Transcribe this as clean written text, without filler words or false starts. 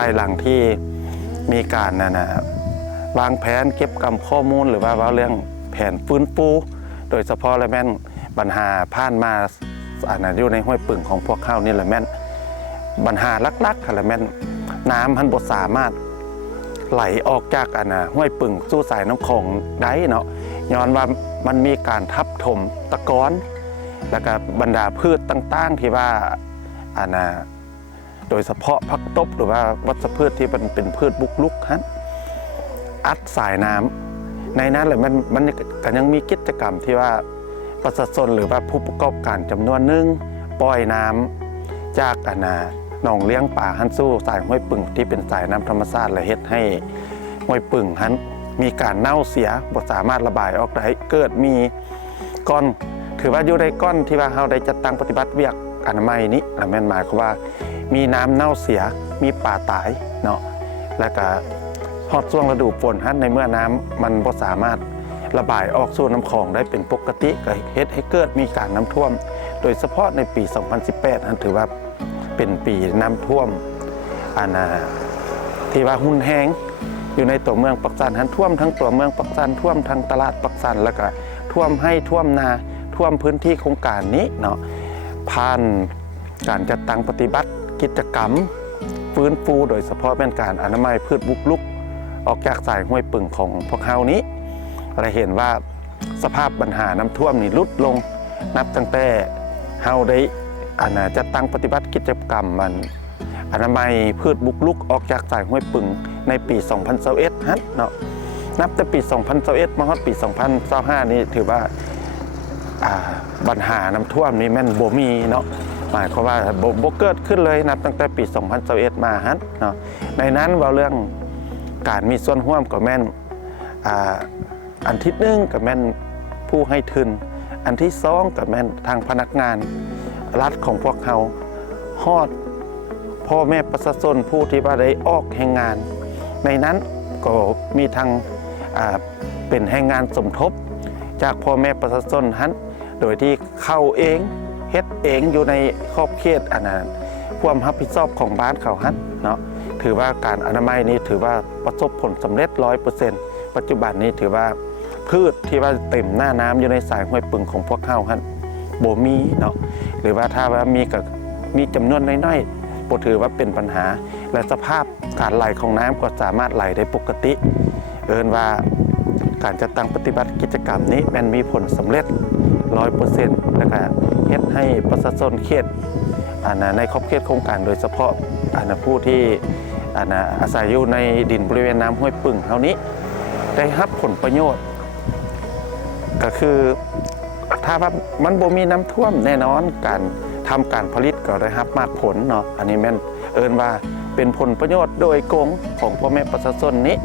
ายหลังที่มีการวางแผนเก็บกำข้อมูลหรือว่าเรื่องแผนฟื้นฟูโดยเฉพาะและแม่นปัญหาผ่านมาอยู่ในห้วยปึ่งของพวกเขานี่แหละแม่นปัญหาลักๆและแม่นน้ำพันบสามารถไหลออกจากห้วยปึ่งสู่สายน้ำคลองได้เนาะย้อนว่ามันมีการทับถมตะกอนแล้วก็บรรดาพืชต่างๆที่ว่าโดยเฉพาะผักตบหรือว่าวัชพืชที่เป็นพืชบุกรุกฮะอัดสายน้ำในนั้นเลยมันก็ยังมีกิจกรรมที่ว่าประชาชนหรือว่าผู้ประกอบการจำนวนหนึ่งปล่อยน้ำจากหนองเลี้ยงป่าฮันสู้สายห้วยปึ่งที่เป็นสายน้ำธรรมชาติและเฮ็ดให้ห้วยปึ่งฮันมีการเน่าเสียบ่สามารถระบายออกได้เกิดมีก้อนถือว่าอยู่ในก้อนที่ว่าเราได้จัดตั้งปฏิบัติเวียกอนามัยนี้แม่นหมายความว่ามีน้ำเน่าเสียมีป่าตายเนาะแล้วก็ฮอดช่วงฤดูฝนฮันในเมื่อน้ำมันบ่สามารถระบายออกสู่น้ำคลองได้เป็นปกติก็เฮ็ดให้เกิดมีการน้ำท่วมโดยเฉพาะในปี 2018ฮันถือว่าเป็นปีน้ำท่วมที่ว่าหุ่นแห้งอยู่ในตัวเมืองปักสันฮันท่วมทั้งตัวเมืองปักสันท่วมทั้งตลาดปักสันแล้วก็ท่วมให้ท่วมนาท่วมพื้นที่โครงการนี้เนาะผ่านการจัดตั้งปฏิบัติกิจกรรมฟื้นฟูโดยเฉพาะเป็นการอนามัยพืชบุกรุกออกจากสายห้วยปึ่งของพวกเฮานี้เราเห็นว่าสภาพปัญหาน้ำท่วมนี่ลดลงนับตั้งแต่เฮาได้จัดตั้งปฏิบัติกิจกรรมมันอนามัยพืชบุกรุกออกจากสายห้วยปึ่งในปี 2021 ฮะเนาะนับแต่ปี 2021 มาฮอดปี 2025 นี่ถือว่าปัญหาน้ำท่วมนี่แม่นบ่มีเนาะหมายความว่าบ่เกิดขึ้นเลยนับตั้งแต่ปี 2021 มาฮะเนาะในนั้นว่าเรื่องการมีส่วนร่วมกับแม่นอันที่หนึ่งกับแม่นผู้ให้ทุนอันที่สองกับแม่นทางพนักงานรัฐของพวกเขาฮอดพ่อแม่ประชาชนผู้ที่ว่าได้ออกแรงงานในนั้นก็มีทางเป็นแรงงานสมทบจากพ่อแม่ประชาชนฮั้นโดยที่เข้าเองเฮ็ดเองอยู่ในขอบเขตความรับผิดชอบของบ้านเขาฮั้นเนาะถือว่าการอนามัยนี้ถือว่าประสบผลสำเร็จ 100%ปัจจุบันนี้ถือว่าพืชที่ว่าเต็มหน้าน้ำอยู่ในสายห้วยปึ่งของพวกเขาฮั้นบ่มีเนาะหรือว่าถ้าว่ามีก็มีจำนวนน้อยๆบ่ถือว่าเป็นปัญหาและสภาพการไหลของน้ำก็สามารถไหลได้ปกติว่าการจัดตั้งปฏิบัติกิจกรรมนี้มันมีผลสำเร็จ 100% แล้วก็เฮ็ดให้ประชาชนเขตในขอบเขตโครงการโดยเฉพาะผู้ที่อาศัยอยู่ในดินบริเวณน้ำห้วยปึ่งเท่านี้ได้รับผลประโยชน์ก็คือถ้าว่ามันบ่มีน้ำท่วมแน่นอนการทำการผลิตก็ได้รับมากผลเนาะอันนี้แม่นว่าเป็นผลประโยชน์โดยกงของพ่อแม่ประชาชนนี้